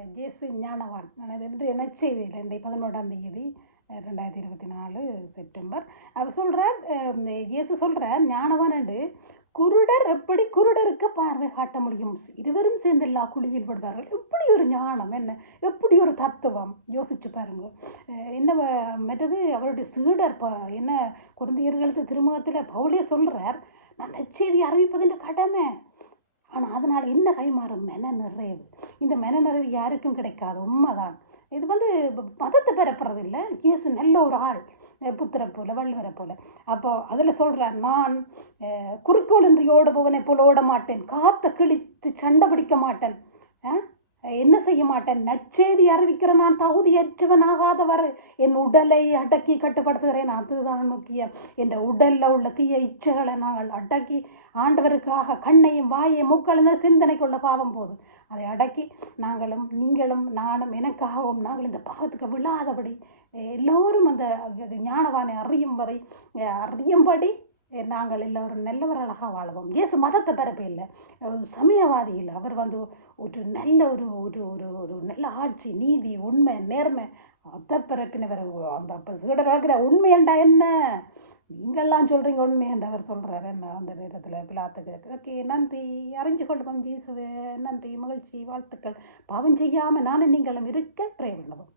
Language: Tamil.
ஜேசு ஞானவான். நான் இது என்று என்ன செய்தியில் ரெண்டை தேதி ரெண்டாயிரத்தி இருபத்தி நாலு செப்டம்பர். அவர் சொல்கிறார் இயேசு சொல்கிறார் ஞானவான் என்று குருடர் எப்படி குருடருக்கு பார்வை காட்ட முடியும்? இருவரும் சேர்ந்து எல்லா குழியில் படுவார்கள். எப்படி ஒரு ஞானம் என்ன? எப்படி ஒரு தத்துவம்? யோசிச்சு பாருங்க. என்ன வ- மற்றது அவருடைய சீடர் ப என்ன குழந்தையர்களுக்கு திருமுகத்தில் பவுலே சொல்கிறார் நான் நற்செய்தி அறிவிப்பதின் கடமை. ஆனால் அதனால் என்ன கைமாறும்? மென நிறைவு இந்த மென நிறைவு யாருக்கும் கிடைக்காது. உண்மைதான். இது வந்து மதத்தை பிறப்புறது இல்லை இயேசு நல்ல ஒரு ஆள். புத்திர போல வள்ளுவரை போல. அப்போ அதில் சொல்கிறார் நான் அஹ், குறிக்கோள் இன்றி ஓடுபவனை போல ஓட மாட்டேன் காற்றை கிழித்து சண்டை பிடிக்க மாட்டேன் ஆ? என்ன செய்ய மாட்டேன்? நச்செய்தி அறிவிக்கிற நான் தகுதியற்றவனாகாதவர். என் உடலை அடக்கி கட்டுப்படுத்துகிறேன். அதுதான் முக்கியம். என் உடலில் உள்ள தீய இச்சைகளை நாங்கள் அடக்கி ஆண்டவருக்காக கண்ணையும் வாயையும் மூக்களையும் சிந்தனைக்குள்ள பாவம் போது அதை அடக்கி நாங்களும் நீங்களும் நானும் எனக்காகவும் நாங்கள் இந்த பாவத்துக்கு விழாதபடி எல்லோரும் அந்த ஞானவானை அறியும் வரை அறியும்படி நாங்கள் எல்லோரும் நல்லவர்களாக வாழவும். இயேசு மதத்தை பிறப்பு இல்லை. சமயவாதி இல்லை. அவர் வந்து ஒரு நல்ல ஒரு ஒரு ஒரு ஒரு நல்ல ஆட்சி நீதி உண்மை நேர்மை அதை பிறப்பினவர். அந்த அப்போ சீடராகிற உண்மையண்டா என்ன? நீங்கள்லாம் சொல்கிறீங்க உண்மையண்டா அவர் சொல்கிறாரு என்ன அந்த நேரத்தில் பிளாத்துக்கு ஓகே நன்றி. அறிஞ்சு கொள்ளுவோம் ஜீசுவே. நன்றி மகிழ்ச்சி வாழ்த்துக்கள். பாவம் செய்யாமல் நானும் நீங்களும் இருக்க பிரே பண்ணுவோம்